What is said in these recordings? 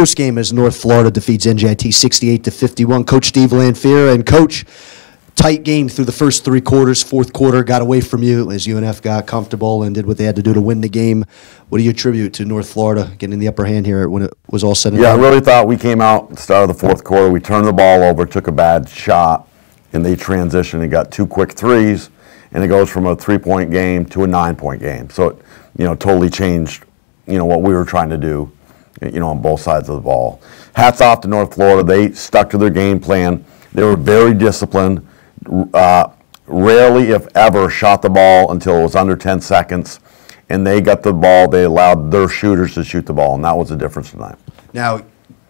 post game as North Florida defeats NJIT 68-51. Coach Steve Lanpher, and Coach, tight game through the first 3 quarters. Fourth quarter got away from you as UNF got comfortable and did what they had to do to win the game. What do you attribute to North Florida getting the upper hand here when it was all said and done? Yeah, I really thought we came out at the start of the fourth quarter. We turned the ball over, took a bad shot, and they transitioned and got 2 quick threes, and it goes from a 3-point game to a 9-point game. So it, totally changed, what we were trying to do, on both sides of the ball. Hats off to North Florida. They stuck to their game plan. They were very disciplined. Rarely, if ever, shot the ball until it was under 10 seconds. And they got the ball. They allowed their shooters to shoot the ball, and that was the difference tonight. Now,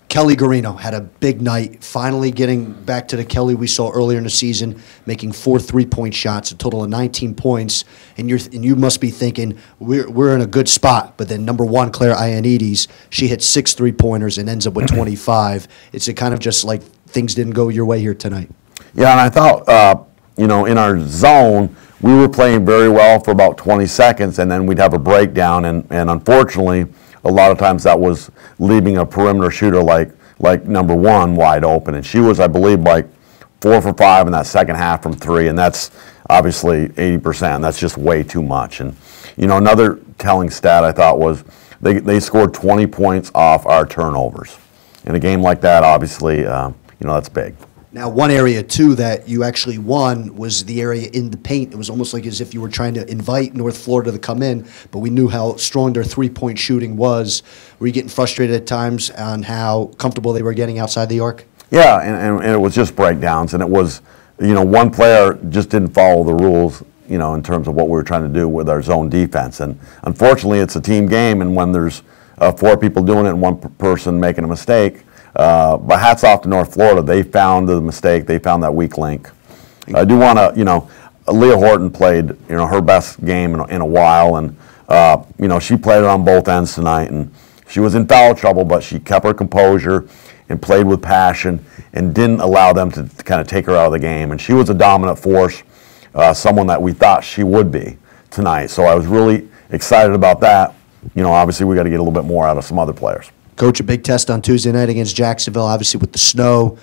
Kelly Garino had a big night, finally getting back to the Kelly we saw earlier in the season, making 4 3-point shots, a total of 19 points. And you must be thinking, we're in a good spot. But then number 1, Claire Ioannidis, she hit 6 3-pointers and ends up with 25. It's a kind of just like things didn't go your way here tonight. Yeah, and I thought, in our zone, we were playing very well for about 20 seconds, and then we'd have a breakdown. And unfortunately, a lot of times that was leaving a perimeter shooter like number 1 wide open. And she was, I believe, like 4 for 5 in that second half from 3, and that's obviously 80%. That's just way too much. And, another telling stat I thought was they scored 20 points off our turnovers. In a game like that, obviously, that's big. Now, one area, too, that you actually won was the area in the paint. It was almost like as if you were trying to invite North Florida to come in, but we knew how strong their 3-point shooting was. Were you getting frustrated at times on how comfortable they were getting outside the arc? Yeah, and it was just breakdowns, and it was, one player just didn't follow the rules, in terms of what we were trying to do with our zone defense. And unfortunately, it's a team game, and when there's 4 people doing it and 1 person making a mistake, but hats off to North Florida. They found the mistake. They found that weak link. I do want to, Leah Horton played, her best game in a while, and, she played it on both ends tonight, and she was in foul trouble, but she kept her composure and played with passion and didn't allow them to kind of take her out of the game. And she was a dominant force, someone that we thought she would be tonight. So I was really excited about that. Obviously we got to get a little bit more out of some other players. Coach, a big test on Tuesday night against Jacksonville, obviously with the snow.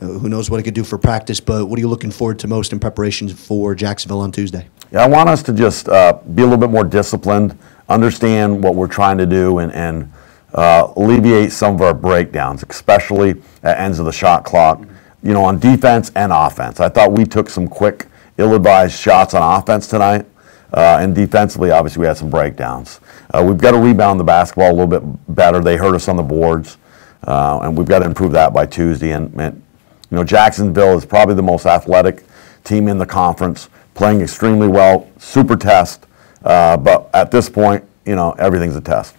Who knows what it could do for practice, but what are you looking forward to most in preparations for Jacksonville on Tuesday? Yeah, I want us to just be a little bit more disciplined, understand what we're trying to do, and alleviate some of our breakdowns, especially at ends of the shot clock, on defense and offense. I thought we took some quick, ill-advised shots on offense tonight, and defensively, obviously, we had some breakdowns. We've got to rebound the basketball a little bit better. They hurt us on the boards, and we've got to improve that by Tuesday. And Jacksonville is probably the most athletic team in the conference, playing extremely well, super test. But at this point, everything's a test.